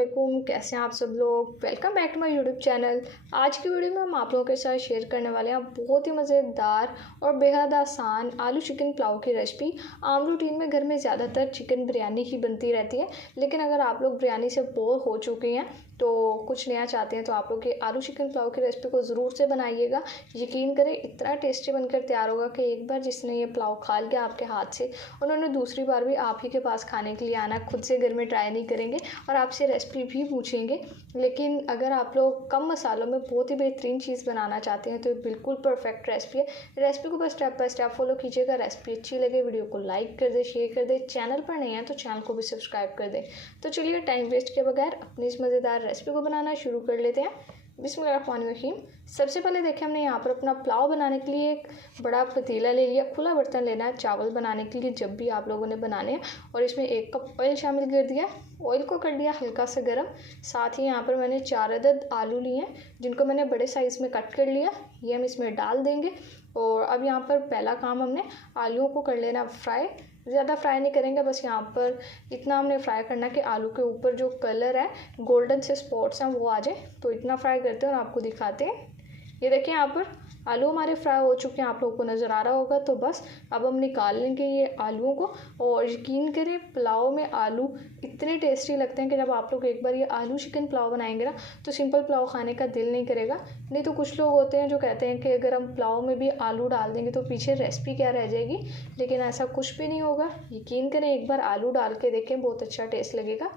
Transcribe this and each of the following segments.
वालेकुम, कैसे हैं आप सब लोग। Welcome back to my YouTube channel. आज की वीडियो में हम आप लोगों के साथ शेयर करने वाले हैं बहुत ही मज़ेदार और बेहद आसान आलू चिकन पुलाव की रेसिपी। आम रूटीन में घर में ज़्यादातर चिकन बिरयानी ही बनती रहती है, लेकिन अगर आप लोग बिरयानी से बोर हो चुके हैं तो कुछ नया चाहते हैं तो आप लोग के आलू चिकन पुलाव की रेसिपी को ज़रूर से बनाइएगा। यकीन करें इतना टेस्टी बनकर तैयार होगा कि एक बार जिसने ये पुलाव खा लिया आपके हाथ से, उन्होंने दूसरी बार भी आप ही के पास खाने के लिए आना, खुद से घर में ट्राई नहीं करेंगे और आपसे रेसिपी भी पूछेंगे। लेकिन अगर आप लोग कम मसालों में बहुत ही बेहतरीन चीज़ बनाना चाहते हैं तो ये बिल्कुल परफेक्ट रेसिपी है। रेसिपी को बस स्टेप बाय स्टेप फॉलो कीजिएगा। रेसिपी अच्छी लगे वीडियो को लाइक कर दे, शेयर कर दे। चैनल पर नहीं है तो चैनल को भी सब्सक्राइब कर दें। तो चलिए टाइम वेस्ट किए बगैर अपनी इस मज़ेदार रेसिपी को बनाना शुरू कर लेते हैं। बिस्मिल्लाहिर्रहमानिर्रहीम। सबसे पहले देखें, हमने यहाँ पर अपना पुलाव बनाने के लिए एक बड़ा पतीला ले लिया। खुला बर्तन लेना है चावल बनाने के लिए जब भी आप लोगों ने बनाने हैं, और इसमें 1 कप ऑयल शामिल कर दिया। ऑयल को कर दिया हल्का सा गर्म। साथ ही यहाँ पर मैंने 4 अदद आलू लिए हैं जिनको मैंने बड़े साइज़ में कट कर लिया। ये हम इसमें डाल देंगे। और अब यहाँ पर पहला काम हमने आलूओं को कर लेना फ्राई। ज़्यादा फ्राई नहीं करेंगे, बस यहाँ पर इतना हमने फ्राई करना कि आलू के ऊपर जो कलर है गोल्डन से स्पॉट्स हैं वो आ जाए। तो इतना फ्राई करते हैं और आपको दिखाते हैं। ये देखिए यहाँ पर आलू हमारे फ्राई हो चुके हैं, आप लोगों को नज़र आ रहा होगा। तो बस अब हम निकाल लेंगे ये आलूओं को। और यकीन करें पुलाव में आलू इतने टेस्टी लगते हैं कि जब आप लोग एक बार ये आलू चिकन पुलाव बनाएंगे ना तो सिंपल पुलाव खाने का दिल नहीं करेगा। नहीं तो कुछ लोग होते हैं जो कहते हैं कि अगर हम पुलाव में भी आलू डाल देंगे तो पीछे रेसिपी क्या रह जाएगी, लेकिन ऐसा कुछ भी नहीं होगा। यकीन करें एक बार आलू डाल के देखें, बहुत अच्छा टेस्ट लगेगा।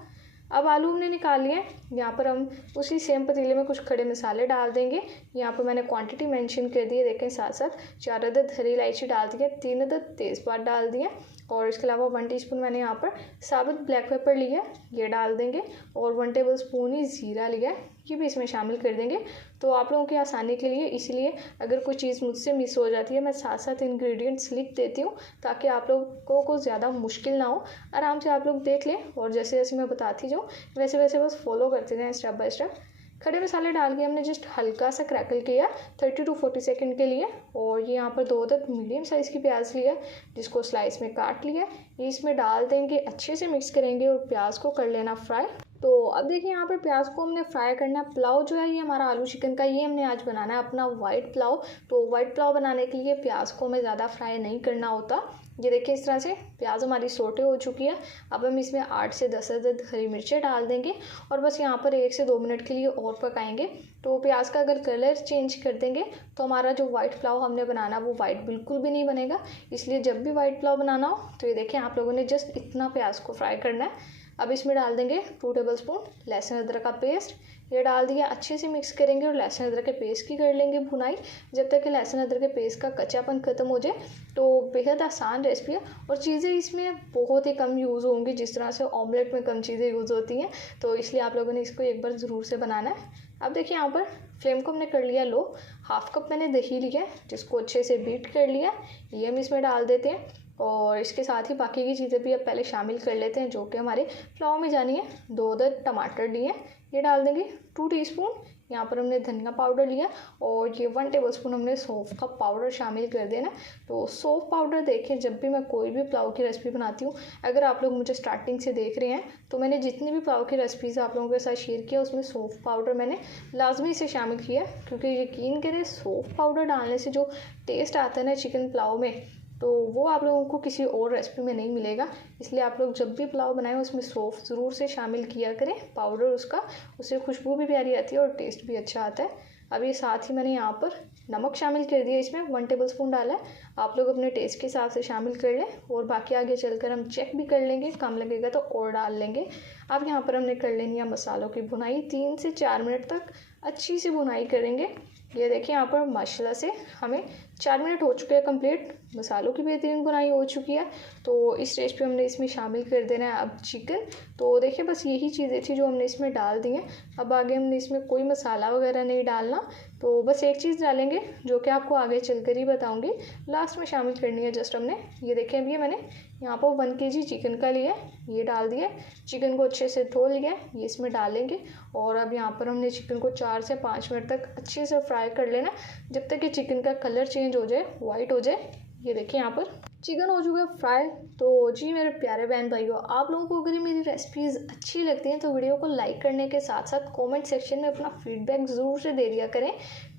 अब आलू हमने निकाल लिए। यहाँ पर हम उसी सेम पतीले में कुछ खड़े मसाले डाल देंगे। यहाँ पर मैंने क्वांटिटी मेंशन कर दी है, देखें साथ साथ 4 अदद हरी इलायची डाल दी है, 3 अदद तेज़पात डाल दिए, और इसके अलावा 1 टीस्पून मैंने यहाँ पर साबुत ब्लैक पेपर लिया है, ये डाल देंगे। और 1 टेबल स्पून ही ज़ीरा लिया है, ये भी इसमें शामिल कर देंगे। तो आप लोगों की आसानी के लिए, इसलिए अगर कोई चीज़ मुझसे मिस हो जाती है मैं साथ साथ इंग्रेडिएंट्स लिख देती हूँ ताकि आप लोगों को ज़्यादा मुश्किल ना हो। आराम से आप लोग देख लें और जैसे जैसे मैं बताती जाऊँ वैसे वैसे बस फॉलो करते जाएँ स्टेप बाय स्टेप। खड़े मसाले डाल के हमने जस्ट हल्का सा क्रैकल किया 30 to 40 सेकंड के लिए। और ये यहाँ पर 2 अदद मीडियम साइज़ की प्याज लिया जिसको स्लाइस में काट लिया, ये इसमें डाल देंगे, अच्छे से मिक्स करेंगे और प्याज को कर लेना फ्राई। तो अब देखिए यहाँ पर प्याज को हमने फ्राई करना है। पुलाव जो है ये हमारा आलू चिकन का, ये हमने आज बनाना है अपना वाइट पुलाव। तो वाइट पुलाव बनाने के लिए प्याज को हमें ज़्यादा फ्राई नहीं करना होता। ये देखिए इस तरह से प्याज हमारी सोटे हो चुकी है। अब हम इसमें 8 से 10 अदद हरी मिर्चें डाल देंगे और बस यहाँ पर 1 से 2 मिनट के लिए और पकाएंगे। तो प्याज का अगर कलर चेंज कर देंगे तो हमारा जो वाइट पुलाव हमने बनाना वो वाइट बिल्कुल भी नहीं बनेगा। इसलिए जब भी वाइट पुलाव बनाना हो तो ये देखें आप लोगों ने जस्ट इतना प्याज को फ्राई करना है। अब इसमें डाल देंगे 2 टेबल स्पून लहसुन अदरक का पेस्ट, ये डाल दिया, अच्छे से मिक्स करेंगे और लहसुन अदरक के पेस्ट की कर लेंगे भुनाई जब तक कि लहसुन अदरक के पेस्ट का कच्चापन ख़त्म हो जाए। तो बेहद आसान रेसिपी है और चीज़ें इसमें बहुत ही कम यूज़ होंगी, जिस तरह से ऑमलेट में कम चीज़ें यूज़ होती हैं। तो इसलिए आप लोगों ने इसको एक बार ज़रूर से बनाना है। अब देखिए यहाँ पर फ्लेम को हमने कर लिया लो। 1/2 कप मैंने दही लिया है जिसको अच्छे से बीट कर लिया, ये हम इसमें डाल देते हैं। और इसके साथ ही बाकी की चीज़ें भी अब पहले शामिल कर लेते हैं जो कि हमारे पुलाव में जानी है। 2 अदद टमाटर लिए, ये डाल देंगे। 2 टीस्पून यहाँ पर हमने धनिया पाउडर लिया और ये 1 टेबल स्पून हमने सौंफ का पाउडर शामिल कर देना। तो सौंफ पाउडर देखें, जब भी मैं कोई भी पुलाव की रेसिपी बनाती हूँ, अगर आप लोग मुझे स्टार्टिंग से देख रहे हैं तो मैंने जितनी भी पुलाव की रेसिपीज़ आप लोगों के साथ शेयर किया उसमें सौंफ पाउडर मैंने लाजमी से शामिल किया, क्योंकि यकीन करें सौंफ पाउडर डालने से जो टेस्ट आता है ना चिकन पुलाव में, तो वो आप लोगों को किसी और रेसिपी में नहीं मिलेगा। इसलिए आप लोग जब भी पुलाव बनाएं उसमें सौंफ ज़रूर से शामिल किया करें पाउडर उसका, उससे खुशबू भी प्यारी आती है और टेस्ट भी अच्छा आता है। अब ये साथ ही मैंने यहाँ पर नमक शामिल कर दिया, इसमें 1 टेबल स्पून डाला है। आप लोग अपने टेस्ट के हिसाब से शामिल कर लें और बाकी आगे चलकर हम चेक भी कर लेंगे, कम लगेगा तो और डाल लेंगे। अब यहाँ पर हमने कर लेनी है मसालों की भुनाई। 3 से 4 मिनट तक अच्छी सी भुनाई करेंगे। ये देखिए यहाँ पर माशाल्लाह से हमें 4 मिनट हो चुके हैं कंप्लीट, मसालों की बेहतरीन भुनाई हो चुकी है। तो इस स्टेज पे हमने इसमें शामिल कर देना है अब चिकन। तो देखिए बस यही चीज़ें थी जो हमने इसमें डाल दी हैं। अब आगे हमने इसमें कोई मसाला वगैरह नहीं डालना, तो बस एक चीज़ डालेंगे जो कि आपको आगे चलकर ही बताऊंगी, लास्ट में शामिल करनी है जस्ट हमने। ये देखें अभी मैंने यहाँ पर 1 kg चिकन का लिया, ये डाल दिया। चिकन को अच्छे से धो लिया, ये इसमें डालेंगे। और अब यहाँ पर हमने चिकन को 4 से 5 मिनट तक अच्छे से फ्राई कर लेना जब तक कि चिकन का कलर चेंज हो जाए, वाइट हो जाए। ये देखिए यहाँ पर चिकन हो चुका है फ्राई। तो जी मेरे प्यारे बहन भाइयों, आप लोगों को अगर ये मेरी रेसिपीज़ अच्छी लगती हैं तो वीडियो को लाइक करने के साथ साथ कमेंट सेक्शन में अपना फीडबैक ज़रूर से दे दिया करें,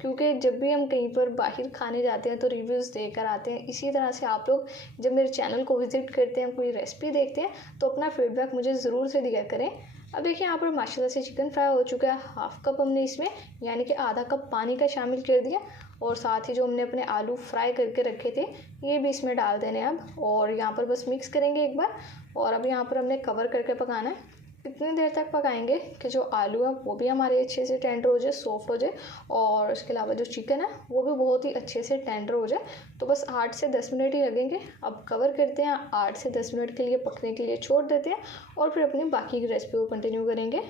क्योंकि जब भी हम कहीं पर बाहर खाने जाते हैं तो रिव्यूज़ देकर आते हैं। इसी तरह से आप लोग जब मेरे चैनल को विज़िट करते हैं, कोई रेसिपी देखते हैं तो अपना फीडबैक मुझे ज़रूर से दिया करें। अब देखिए यहाँ पर माशाल्लाह से चिकन फ्राई हो चुका है। हाफ़ कप हमने इसमें यानी कि आधा कप पानी का शामिल कर दिया, और साथ ही जो हमने अपने आलू फ्राई करके रखे थे ये भी इसमें डाल देने अब, और यहाँ पर बस मिक्स करेंगे एक बार। और अब यहाँ पर हमने कवर करके पकाना है। कितनी देर तक पकाएंगे कि जो आलू है वो भी हमारे अच्छे से टेंडर हो जाए, सॉफ्ट हो जाए, और उसके अलावा जो चिकन है वो भी बहुत ही अच्छे से टेंडर हो जाए। तो बस 8 से 10 मिनट ही लगेंगे। अब कवर करते हैं, 8 से 10 मिनट के लिए पकने के लिए छोड़ देते हैं, और फिर अपनी बाकी की रेसिपी को कंटिन्यू करेंगे।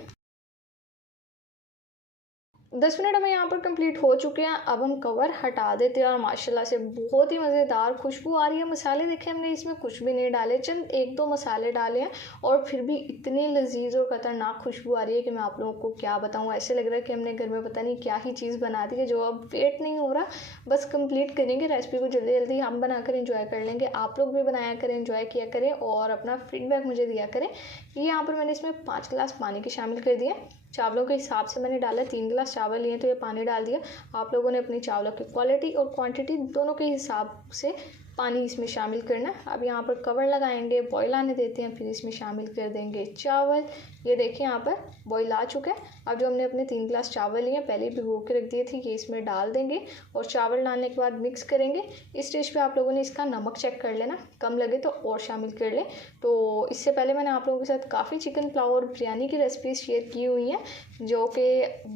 10 मिनट हमें यहाँ पर कंप्लीट हो चुके हैं। अब हम कवर हटा देते हैं, और माशाल्लाह से बहुत ही मज़ेदार खुशबू आ रही है। मसाले देखें हमने इसमें कुछ भी नहीं डाले, चंद 1-2 मसाले डाले हैं, और फिर भी इतनी लजीज और ख़तरनाक खुशबू आ रही है कि मैं आप लोगों को क्या बताऊँ। ऐसे लग रहा है कि हमने घर में पता नहीं क्या ही चीज़ बना दी है, जो अब वेट नहीं हो रहा। बस कंप्लीट करेंगे रेसिपी को जल्दी जल्दी, हम बनाकर इंजॉय कर लेंगे। आप लोग भी बनाया करें, इंजॉय किया करें, और अपना फीडबैक मुझे दिया करें। ये यहाँ पर मैंने इसमें 5 गिलास पानी के शामिल कर दिए। चावलों के हिसाब से मैंने डाला, 3 गिलास चावल लिए तो ये पानी डाल दिया। आप लोगों ने अपनी चावलों की क्वालिटी और क्वांटिटी दोनों के हिसाब से पानी इसमें शामिल करना है। अब यहाँ पर कवर लगाएंगे, बॉईल आने देते हैं, फिर इसमें शामिल कर देंगे चावल। ये देखिए यहाँ पर बॉईल आ चुका है। अब जो हमने अपने 3 गिलास चावल लिए पहले भिगो के रख दिए थे, ये इसमें डाल देंगे, और चावल डालने के बाद मिक्स करेंगे। इस स्टेज पे आप लोगों ने इसका नमक चेक कर लेना, कम लगे तो और शामिल कर लें। तो इससे पहले मैंने आप लोगों के साथ काफ़ी चिकन पुलाव और बिरयानी की रेसिपीज़ शेयर की हुई हैं, जो कि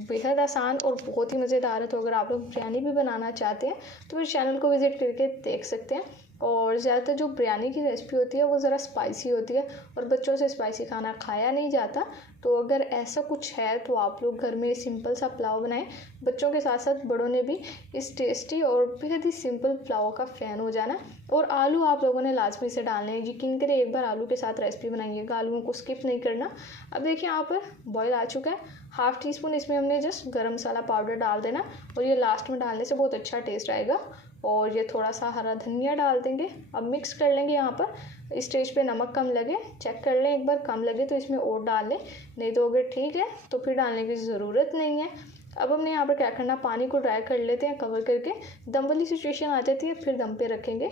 बेहद आसान और बहुत ही मज़ेदार है। तो अगर आप लोग बिरयानी भी बनाना चाहते हैं तो फिर चैनल को विज़िट करके देख सकते हैं। और ज़्यादातर जो बिरयानी की रेसिपी होती है वो ज़रा स्पाइसी होती है, और बच्चों से स्पाइसी खाना खाया नहीं जाता। तो अगर ऐसा कुछ है तो आप लोग घर में सिंपल सा पुलाव बनाएं। बच्चों के साथ साथ बड़ों ने भी इस टेस्टी और बेहद ही सिंपल पुलाव का फ़ैन हो जाना। और आलू आप लोगों ने लाजमी से डालने हैं, यकीन करें एक बार आलू के साथ रेसिपी बनाइएगा, आलूओं को स्किप नहीं करना। अब देखिए यहाँ पर बॉईल आ चुका है। हाफ़ टी स्पून इसमें हमने जस्ट गरम मसाला पाउडर डाल देना, और ये लास्ट में डालने से बहुत अच्छा टेस्ट आएगा। और ये थोड़ा सा हरा धनिया डाल देंगे। अब मिक्स कर लेंगे। यहाँ पर इस स्टेज पे नमक कम लगे चेक कर लें, एक बार कम लगे तो इसमें और डाल लें, नहीं तो अगर ठीक है तो फिर डालने की ज़रूरत नहीं है। अब हमने यहाँ पर क्या करना, पानी को ड्राई कर लेते हैं कवर करके। दम वाली सिचुएशन आ जाती है फिर दम पे रखेंगे।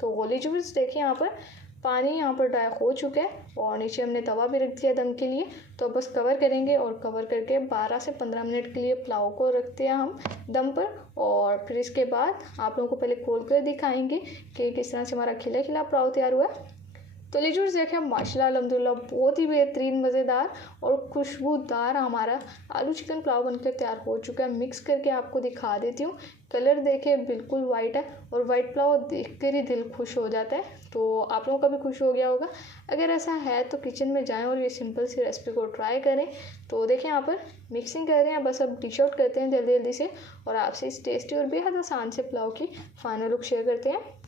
तो लीजिए देखिए यहाँ पर पानी यहाँ पर ड्राई हो चुका है, और नीचे हमने तवा भी रख दिया दम के लिए। तो बस कवर करेंगे, और कवर करके 12 से 15 मिनट के लिए पुलाव को रखते हैं हम दम पर। और फिर इसके बाद आप लोगों को पहले खोल कर दिखाएंगे कि किस तरह से हमारा खिला खिला पुलाव तैयार हुआ है। तो लीजिए देखें माशाल्लाह अल्हम्दुलिल्लाह बहुत ही बेहतरीन मज़ेदार और खुशबूदार हमारा आलू चिकन पुलाव बनकर तैयार हो चुका है। मिक्स करके आपको दिखा देती हूँ। कलर देखें बिल्कुल वाइट है, और वाइट पुलाव देख कर ही दिल खुश हो जाता है। तो आप लोगों का भी खुश हो गया होगा। अगर ऐसा है तो किचन में जाएं और ये सिंपल सी रेसिपी को ट्राई करें। तो देखें यहाँ पर मिक्सिंग कर रहे हैं, बस अब डिश आउट करते हैं जल्दी जल्दी से, और आपसे इस टेस्टी और बेहद आसान से पुलाव की फाइनल लुक शेयर करते हैं।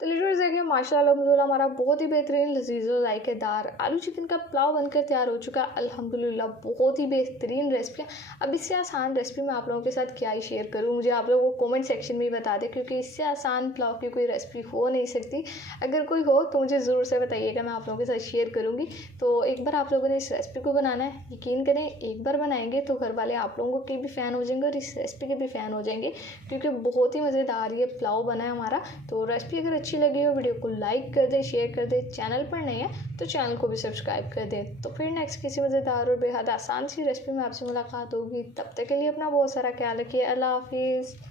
तो लीजिए देखिए माशाल्लाह अल्हम्दुलिल्लाह हमारा बहुत ही बेहतरीन लजीज और जायकेदार आलू चिकन का पुलाव बनकर तैयार हो चुका है। अल्हम्दुलिल्लाह बहुत ही बेहतरीन रेसिपी है। अब इससे आसान रेसिपी मैं आप लोगों के साथ क्या ही शेयर करूं, मुझे आप लोगों को कमेंट सेक्शन में ही बता दें, क्योंकि इससे आसान पुलाव की कोई रेसिपी हो नहीं सकती। अगर कोई हो तो मुझे ज़रूर से बताइएगा, मैं आप लोगों के साथ शेयर करूँगी। तो एक बार आप लोगों ने इस रेसिपी को बनाना है, यकीन करें एक बार बनाएंगे तो घर वाले आप लोगों के भी फ़ैन हो जाएंगे और इस रेसिपी के भी फ़ैन हो जाएंगे, क्योंकि बहुत ही मज़ेदार ये पुलाव बना है हमारा। तो रेसिपी अगर अच्छी लगी हो वीडियो को लाइक कर दे, शेयर कर दे, चैनल पर नहीं है तो चैनल को भी सब्सक्राइब कर दे। तो फिर नेक्स्ट किसी मज़ेदार और बेहद आसान सी रेसिपी में आपसे मुलाकात होगी। तब तक के लिए अपना बहुत सारा ख्याल रखिए। अल्लाह हाफिज़।